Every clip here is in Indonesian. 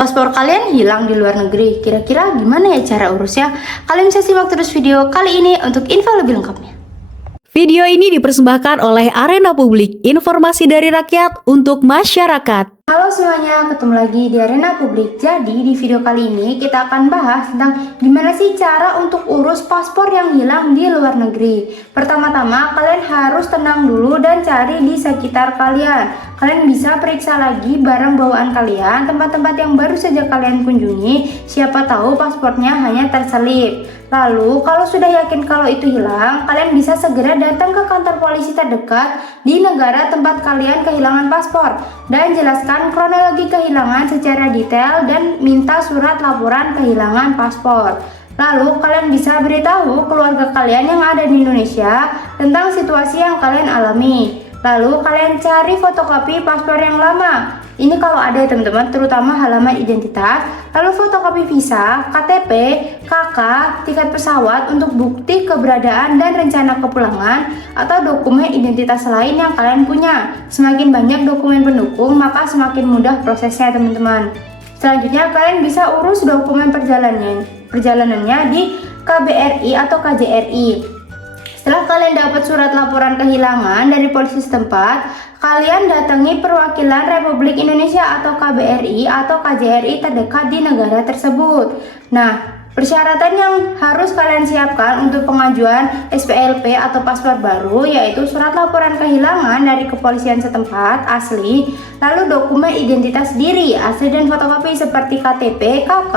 Paspor kalian hilang di luar negeri, kira-kira gimana ya cara urusnya? Kalian bisa simak terus video kali ini untuk info lebih lengkapnya. Video ini dipersembahkan oleh Arena Publik, informasi dari rakyat untuk masyarakat. Halo semuanya, ketemu lagi di Arena Publik. Jadi di video kali ini kita akan bahas tentang gimana sih cara untuk urus paspor yang hilang di luar negeri. Pertama-tama kalian harus tenang dulu dan cari di sekitar kalian. Kalian bisa periksa lagi barang bawaan kalian, tempat-tempat yang baru saja kalian kunjungi. Siapa tahu paspornya hanya terselip. Lalu kalau sudah yakin kalau itu hilang, kalian bisa segera datang ke kantor polisi terdekat di negara tempat kalian kehilangan paspor dan jelaskan kronologi kehilangan secara detail dan minta surat laporan kehilangan paspor. Lalu kalian bisa beritahu keluarga kalian yang ada di Indonesia tentang situasi yang kalian alami. Lalu kalian cari fotokopi paspor yang lama. Ini kalau ada ya teman-teman, terutama halaman identitas, lalu fotokopi visa, KTP, KK, tiket pesawat untuk bukti keberadaan dan rencana kepulangan atau dokumen identitas lain yang kalian punya. Semakin banyak dokumen pendukung, maka semakin mudah prosesnya teman-teman. Selanjutnya kalian bisa urus dokumen perjalanannya di KBRI atau KJRI. Setelah kalian dapat surat laporan kehilangan dari polisi setempat, kalian datangi perwakilan Republik Indonesia atau KBRI atau KJRI terdekat di negara tersebut. Nah, persyaratan yang harus kalian siapkan untuk pengajuan SPLP atau paspor baru yaitu surat laporan kehilangan dari kepolisian setempat asli, lalu dokumen identitas diri asli dan fotokopi seperti KTP, KK,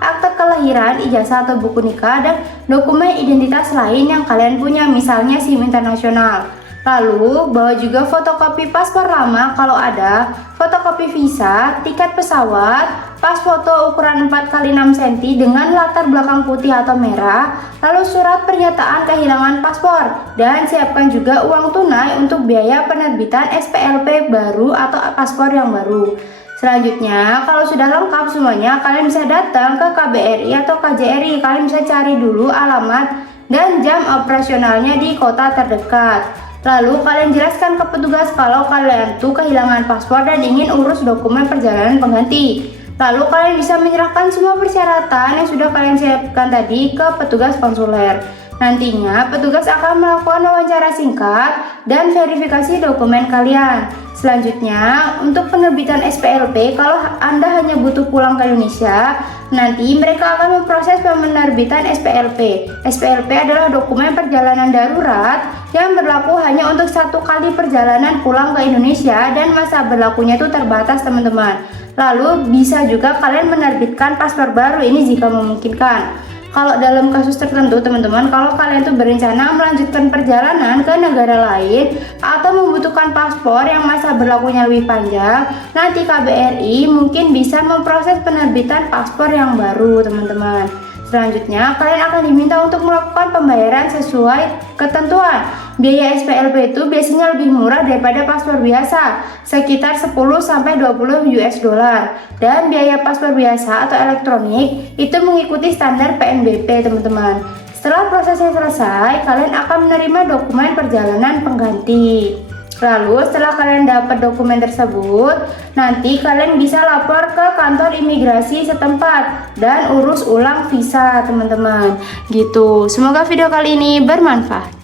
akte kelahiran, ijazah atau buku nikah, dan dokumen identitas lain yang kalian punya, misalnya SIM internasional. Lalu bawa juga fotokopi paspor lama kalau ada, fotokopi visa, tiket pesawat, pas foto ukuran 4x6 cm dengan latar belakang putih atau merah, lalu surat pernyataan kehilangan paspor, dan siapkan juga uang tunai untuk biaya penerbitan SPLP baru atau paspor yang baru. Selanjutnya, kalau sudah lengkap semuanya, kalian bisa datang ke KBRI atau KJRI. Kalian bisa cari dulu alamat dan jam operasionalnya di kota terdekat. Lalu kalian jelaskan ke petugas kalau kalian tuh kehilangan paspor dan ingin urus dokumen perjalanan pengganti. Lalu kalian bisa menyerahkan semua persyaratan yang sudah kalian siapkan tadi ke petugas konsuler. Nantinya petugas akan melakukan wawancara singkat dan verifikasi dokumen kalian. Selanjutnya, untuk penerbitan SPLP, kalau Anda hanya butuh pulang ke Indonesia, nanti mereka akan memproses penerbitan SPLP. SPLP adalah dokumen perjalanan darurat yang berlaku hanya untuk 1 kali perjalanan pulang ke Indonesia dan masa berlakunya itu terbatas teman-teman. Lalu bisa juga kalian menerbitkan paspor baru ini jika memungkinkan. Kalau dalam kasus tertentu teman-teman, kalau kalian tuh berencana melanjutkan perjalanan ke negara lain atau membutuhkan paspor yang masa berlakunya lebih panjang, nanti KBRI mungkin bisa memproses penerbitan paspor yang baru teman-teman. Selanjutnya, kalian akan diminta untuk melakukan pembayaran sesuai ketentuan. Biaya SPLP itu biasanya lebih murah daripada paspor biasa, sekitar 10-20 US dollar. Dan biaya paspor biasa atau elektronik itu mengikuti standar PNBP, teman-teman. Setelah prosesnya selesai, kalian akan menerima dokumen perjalanan pengganti. Lalu setelah kalian dapat dokumen tersebut, nanti kalian bisa lapor ke kantor imigrasi setempat dan urus ulang visa teman-teman. Gitu. Semoga video kali ini bermanfaat.